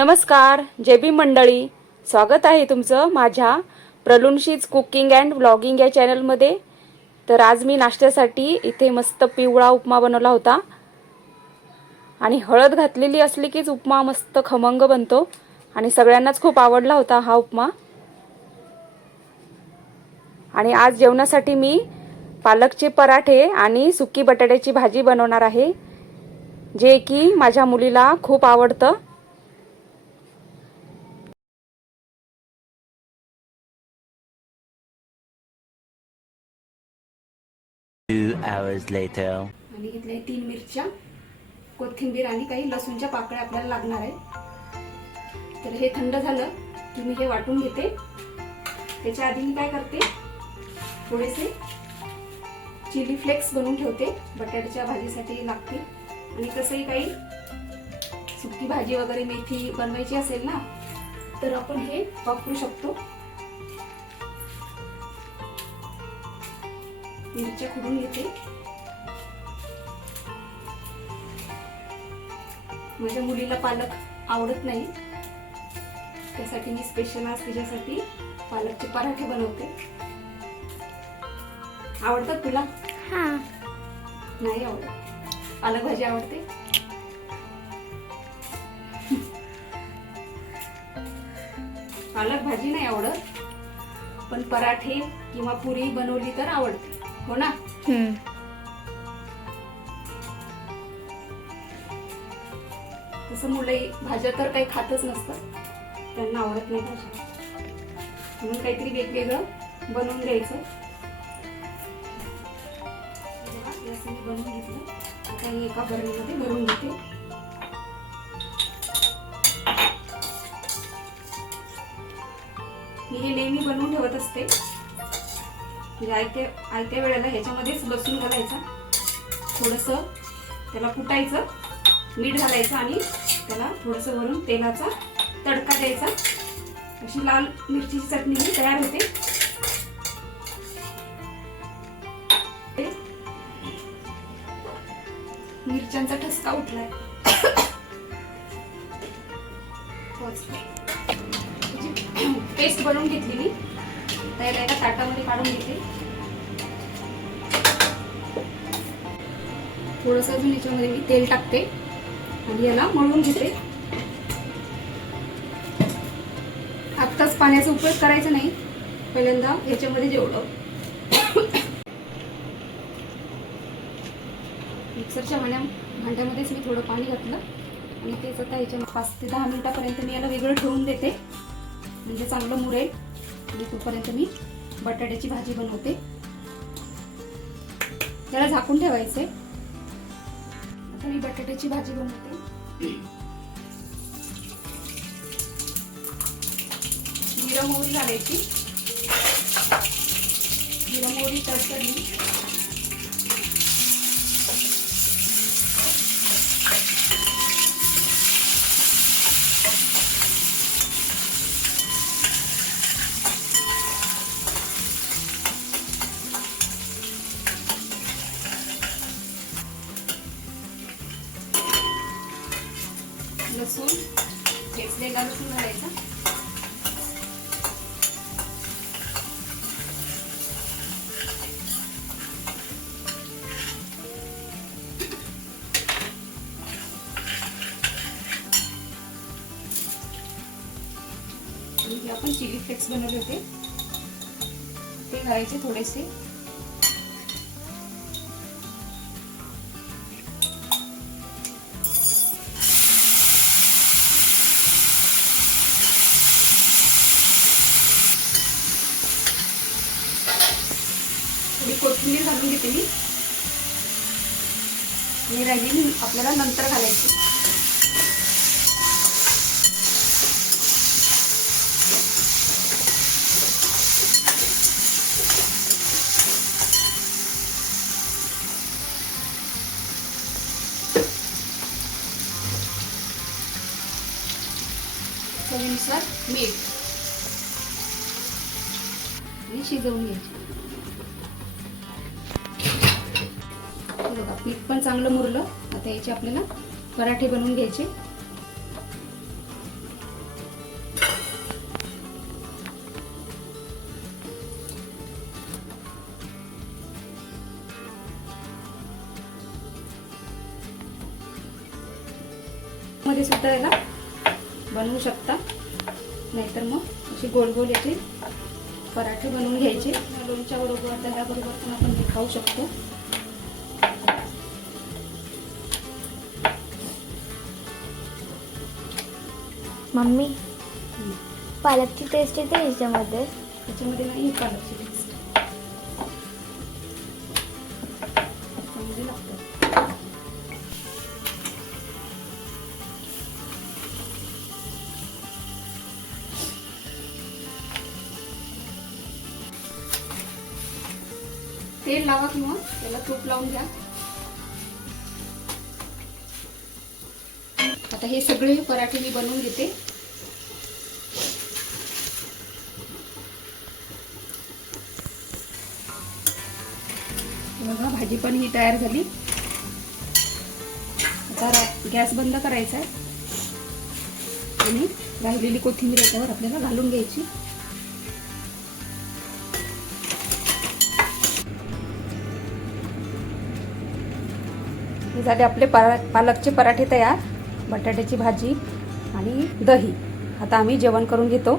नमस्कार जय भीम मंडळी, स्वागत आहे तुमचं माझ्या प्रलुनशीज कुकिंग अँड व्लॉगिंग या चॅनलमध्ये। तर आज मी नाश्त्यासाठी इथे मस्त पिवळा उपमा बनवला होता आणि हळद घातलेली असली कीच उपमा मस्त खमंग बनतो आणि सगळ्यांनाच खूप आवडला होता हा उपमा। आणि आज जेवणासाठी मी पालकचे पराठे आणि सुकी बटाट्याची भाजी बनवणार आहे, जे की माझ्या मुलीला खूप आवडतं। Hours later. आणि घेतले 3 मिरच्या, कोथिंबीर आणि काही लसूणच्या पाकळ्या आपल्याला लागणार आहे। तर हे थंड झालं की मी हे वाटून घेते। त्याच्या आधी मी काय करते, थोडेसे चिली फ्लेक्स बनवून ठेवते, बटाट्याच्या भाजीसाठी लागतील। आणि कसंही काही सुकी भाजी वगैरे मेथी बनवायची असेल ना, तर आपण हे वापरू शकतो। मिरच्या खुडून घेते। माझ्या मुलीला पालक आवडत नाही, त्यासाठी मी स्पेशल आज तिच्यासाठी पालकचे पराठे बनवते। आवडतात तुला? हां. नाही आवडत? पालक भाजी आवडते? पालक भाजी नाही आवडत, पण पराठे किंवा पुरी बनवली तर आवडते, हो ना? तसं मुलं भाज्या तर काही खातच नसतात, त्यांना आवडत नाही भाज्या, म्हणून काहीतरी वेगवेगळं बनवून द्यायचं। बनवून घेतलं, आता मी एका बरणीमध्ये भरून घेते। मी हे नेहमी बनवून ठेवत असते, म्हणजे आयत्या वेळेला ह्याच्यामध्येच लसूण घालायचा, थोडंसं त्याला कुटायचं, मीठ घालायचं आणि त्याला थोडंसं वरून तेलाचा तडका द्यायचा। अशी लाल मिरचीची चटणी तयार होते। मिरच्यांचा ठसका उठलाय। पेस्ट बनवून घेतली मी, त्याला एका ताटामध्ये काढून घेते। थोडंसं अजून याच्यामध्ये मी तेल टाकते आणि याला मळून घेते। आत्ताच पाण्याचा उपयोग करायचा नाही, पहिल्यांदा ह्याच्यामध्ये जेवढं मिक्सरच्या भांड्यामध्येच मी थोडं पाणी घातलं आणि तेच आता ह्याच्या 5 ते 10 मिनिटापर्यंत मी याला वेगळं ठेवून देते, म्हणजे चांगलं मुरेल। आणि तोपर्यंत मी बटाट्याची भाजी बनवते, त्याला झाकून ठेवायचंय। आता मी बटाट्याची भाजी बनवते। जिरा मोहरी घालायची, जिरा मोहरी तडतडली लसूण, ठेचलेला लसूण घालायचा, आणि हे आपण चिली फ्लेक्स बनवले होते ते घालायचे थोडेसे। थोडी कोथिंबीर घालून घेते मी, आणि राहिलेली आपल्याला नंतर घालायची। चवीनुसार मीठ आणि शिजवून घ्यायची। बघा पीठ पण चांगलं मुरलं। आता याचे आपल्याला पराठे बनवून घ्यायचे। मध्ये सुद्धा याला बनवू शकता, नाहीतर मग असे गोल गोल याचे पराठे बनवून घ्यायचे. लोणच्या बरोबर, दह्याबरोबर पण आपण हे खाऊ शकतो. मम्मी, पालकची टेस्ट येते ह्याच्यामध्ये? त्याच्यामध्ये नाही पालकची टेस्ट, त्याच्यामध्ये लागतं. तेल लावा किंवा त्याला तूप लावून घ्या. आता हे सगळे पराठे मी बनवून घेते. बघा, भाजी पण ही तयार झाली. आता गॅस बंद करायचा आहे आणि राहिलेली कोथिंबीर याच्यावर आपल्याला घालून घ्यायची. हे झाले आपले पालकचे पराठे तयार, बटाट्याची भाजी आणि दही. आता आम्ही जेवण करून घेतो.